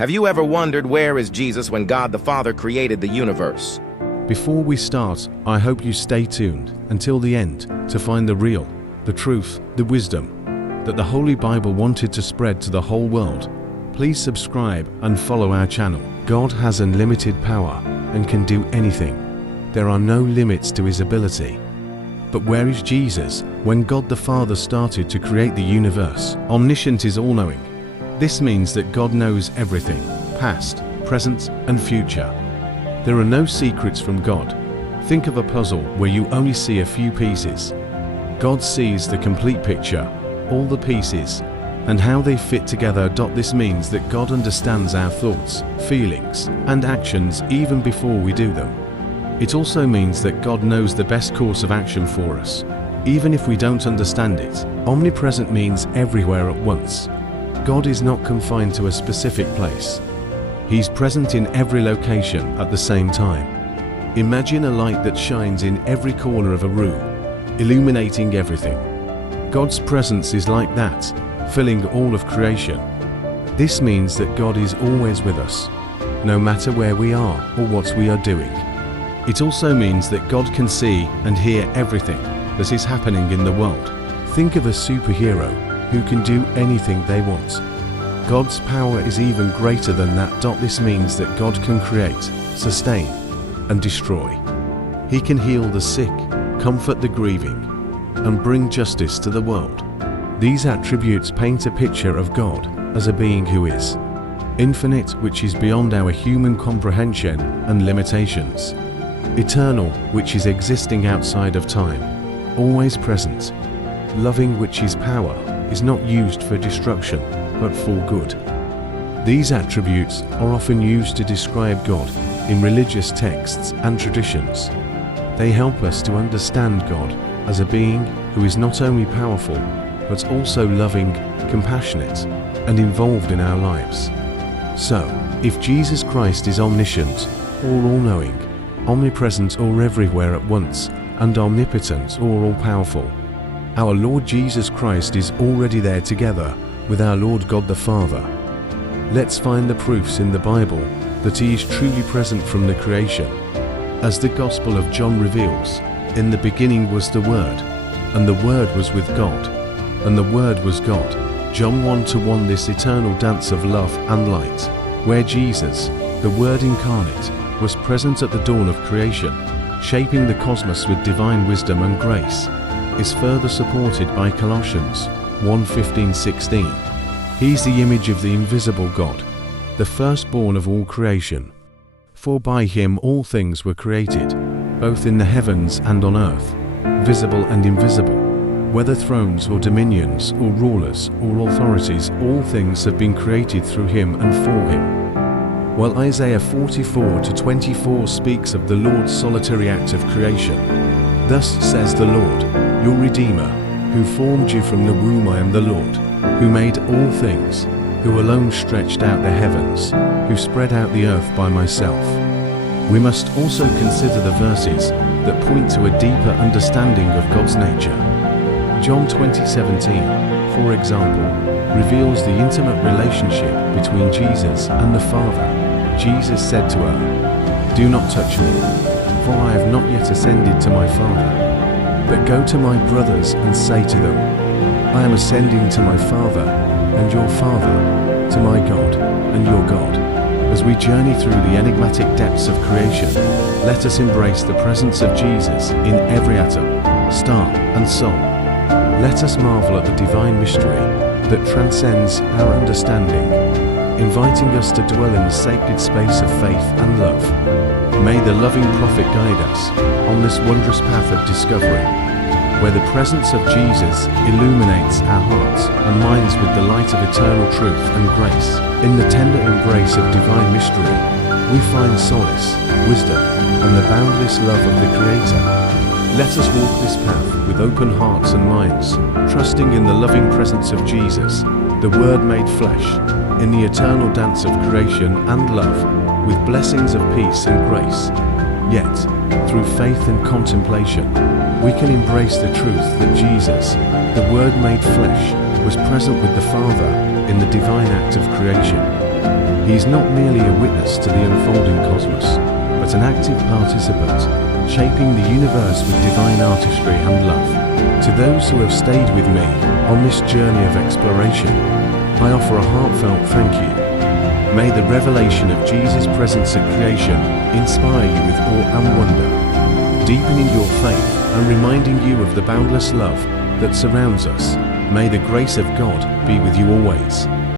Have you ever wondered where is Jesus when God the Father created the universe? Before we start, I hope you stay tuned until the end to find the real, the truth, the wisdom that the Holy Bible wanted to spread to the whole world. Please subscribe and follow our channel. God has unlimited power and can do anything. There are no limits to his ability. But where is Jesus when God the Father started to create the universe? Omniscient is all-knowing. This means that God knows everything, past, present, and future. There are no secrets from God. Think of a puzzle where you only see a few pieces. God sees the complete picture, all the pieces, and how they fit together. This means that God understands our thoughts, feelings, and actions even before we do them. It also means that God knows the best course of action for us, even if we don't understand it. Omnipresent means everywhere at once. God is not confined to a specific place. He's present in every location at the same time. Imagine a light that shines in every corner of a room, illuminating everything. God's presence is like that, filling all of creation. This means that God is always with us, no matter where we are or what we are doing. It also means that God can see and hear everything that is happening in the world. Think of a superhero who can do anything they want. God's power is even greater than that. This means that God can create, sustain, and destroy. He can heal the sick, comfort the grieving, and bring justice to the world. These attributes paint a picture of God as a being who is infinite, which is beyond our human comprehension and limitations; eternal, which is existing outside of time; always present; loving, which his power is not used for destruction, but for good. These attributes are often used to describe God in religious texts and traditions. They help us to understand God as a being who is not only powerful, but also loving, compassionate, and involved in our lives. So, if Jesus Christ is omniscient, or all-knowing, omnipresent or everywhere at once, and omnipotent or all-powerful, our Lord Jesus Christ is already there together with our Lord God the Father. Let's find the proofs in the Bible that he is truly present from the creation. As the Gospel of John reveals, in the beginning was the Word, and the Word was with God, and the Word was God. John 1:1. This eternal dance of love and light, where Jesus, the Word incarnate, was present at the dawn of creation, shaping the cosmos with divine wisdom and grace, is further supported by Colossians 1:15-16. He's the image of the invisible God, the firstborn of all creation. For by him all things were created, both in the heavens and on earth, visible and invisible, whether thrones or dominions or rulers or authorities. All things have been created through him and for him. While Isaiah 44:24 speaks of the Lord's solitary act of creation, "Thus says the Lord, your Redeemer, who formed you from the womb. I am the Lord, who made all things, who alone stretched out the heavens, who spread out the earth by myself." We must also consider the verses that point to a deeper understanding of God's nature. John 20:17, for example, reveals the intimate relationship between Jesus and the Father. Jesus said to her, "Do not touch me, for I have not yet ascended to my Father. But go to my brothers and say to them, I am ascending to my Father and your Father, to my God and your God." As we journey through the enigmatic depths of creation, let us embrace the presence of Jesus in every atom, star, and soul. Let us marvel at the divine mystery that transcends our understanding, inviting us to dwell in the sacred space of faith and love. May the loving prophet guide us on this wondrous path of discovery, where the presence of Jesus illuminates our hearts and minds with the light of eternal truth and grace. In the tender embrace of divine mystery, we find solace, wisdom, and the boundless love of the Creator. Let us walk this path with open hearts and minds, trusting in the loving presence of Jesus, the Word made flesh, in the eternal dance of creation and love, with blessings of peace and grace. Yet, through faith and contemplation, we can embrace the truth that Jesus, the Word made flesh, was present with the Father in the divine act of creation. He is not merely a witness to the unfolding cosmos, but an active participant, shaping the universe with divine artistry and love. To those who have stayed with me on this journey of exploration, I offer a heartfelt thank you. May the revelation of Jesus' presence at creation inspire you with awe and wonder, deepening your faith and reminding you of the boundless love that surrounds us. May the grace of God be with you always.